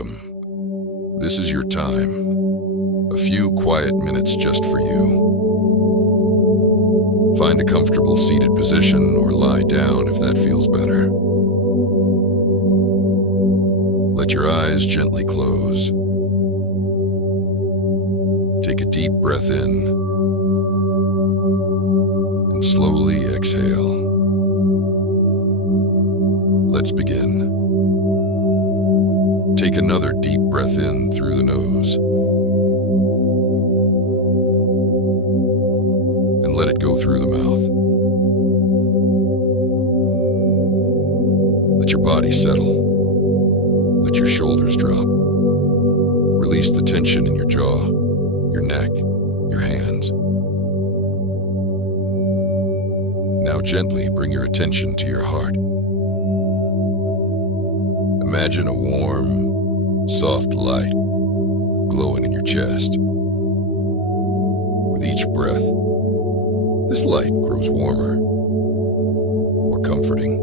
Welcome. This is your time. A few quiet minutes just for you. Find a comfortable seated position or lie down if that feels better. Let your eyes gently close. Take a deep breath in and slowly exhale. Let's begin. Take another deep breath in through the nose and let it go through the mouth. Let your body settle. Let your shoulders drop. Release the tension in your jaw, your neck, your hands. Now gently bring your attention to your heart. Imagine a warm, soft light glowing in your chest. With each breath, this light grows warmer, more comforting.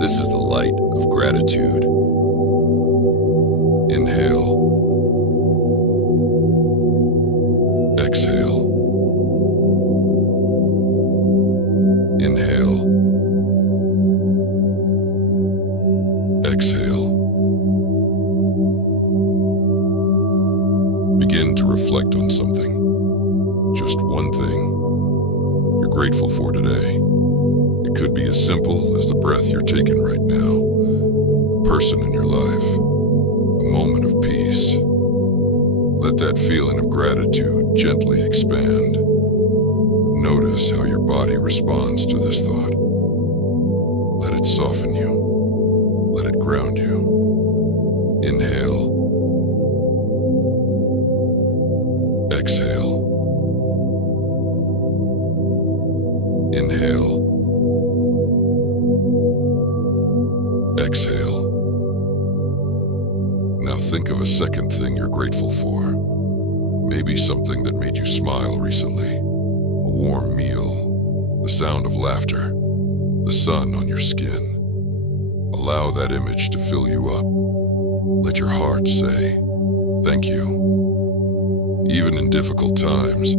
This is the light of gratitude. Inhale. Exhale. Inhale. Exhale. Begin to reflect on something. Just one thing you're grateful for today. It could be as simple as the breath you're taking right now, a person in your life, a moment of peace. Let that feeling of gratitude gently expand. Notice how your body responds to this thought. Let it soften you. Let it ground you. Inhale. Exhale. Inhale. Exhale. Now think of a second thing you're grateful for. Maybe something that made you smile recently. A warm meal. The sound of laughter. The sun on your skin. Allow that image to fill you up. Let your heart say, thank you. Even in difficult times,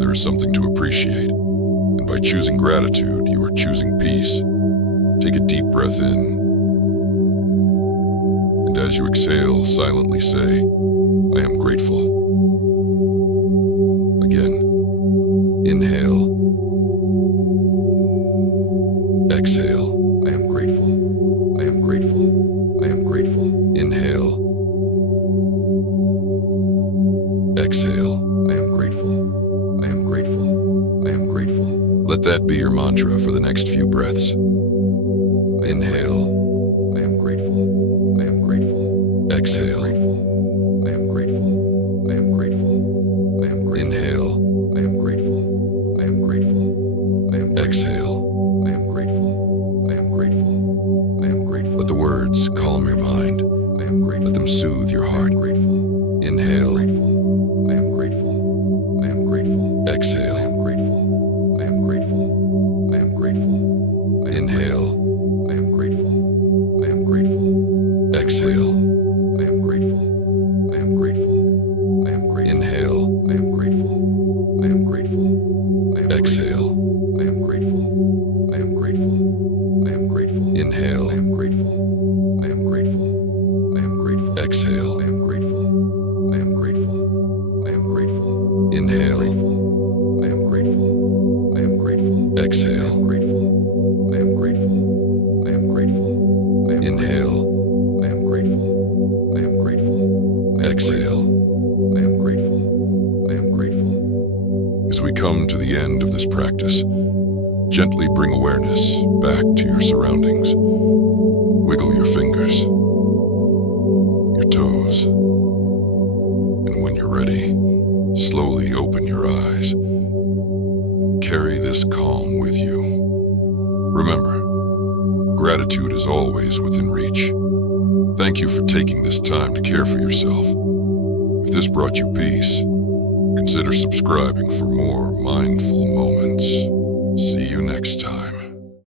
there is something to appreciate. And by choosing gratitude, you are choosing peace. Take a deep breath in. And as you exhale, silently say, I am grateful. Again, inhale. Exhale. I am grateful. I am grateful. I am grateful. Inhale. Exhale. I am grateful. I am grateful. I am grateful. Let that be your mantra for the next few breaths. Inhale. I am grateful. I am grateful. Exhale. I am grateful. I am grateful. I am grateful. Inhale. I am grateful. I am grateful. I am exhale. I am grateful. I am grateful. I am grateful. Let the words calm your mind. I am grateful. Let them soothe your heart. Grateful. Inhale. I am grateful. I am grateful. Exhale. I am grateful. I am grateful. I am grateful. Inhale. I am grateful. I am grateful. Exhale. I am grateful. I am grateful. I am grateful. Inhale. I am grateful. I am grateful. I am exhale. I am grateful. I am grateful. I am grateful. Inhale. I am grateful. I am grateful. I am grateful. Exhale. I am grateful. I am grateful. I am grateful. Inhale. I am grateful. I am grateful. Exhale. I am grateful. I am grateful. I am grateful. I am inhale. I am grateful. I am grateful. Exhale. I am grateful. I am grateful. As we come to the end of this practice, gently bring awareness back to your surroundings. Wiggle your fingers, your toes, and when you're ready, slowly open your eyes. Carry this calm with you. Remember, gratitude is always within reach. Thank you for taking this time to care for yourself. If this brought you peace, consider subscribing for more mindful moments. See you next time.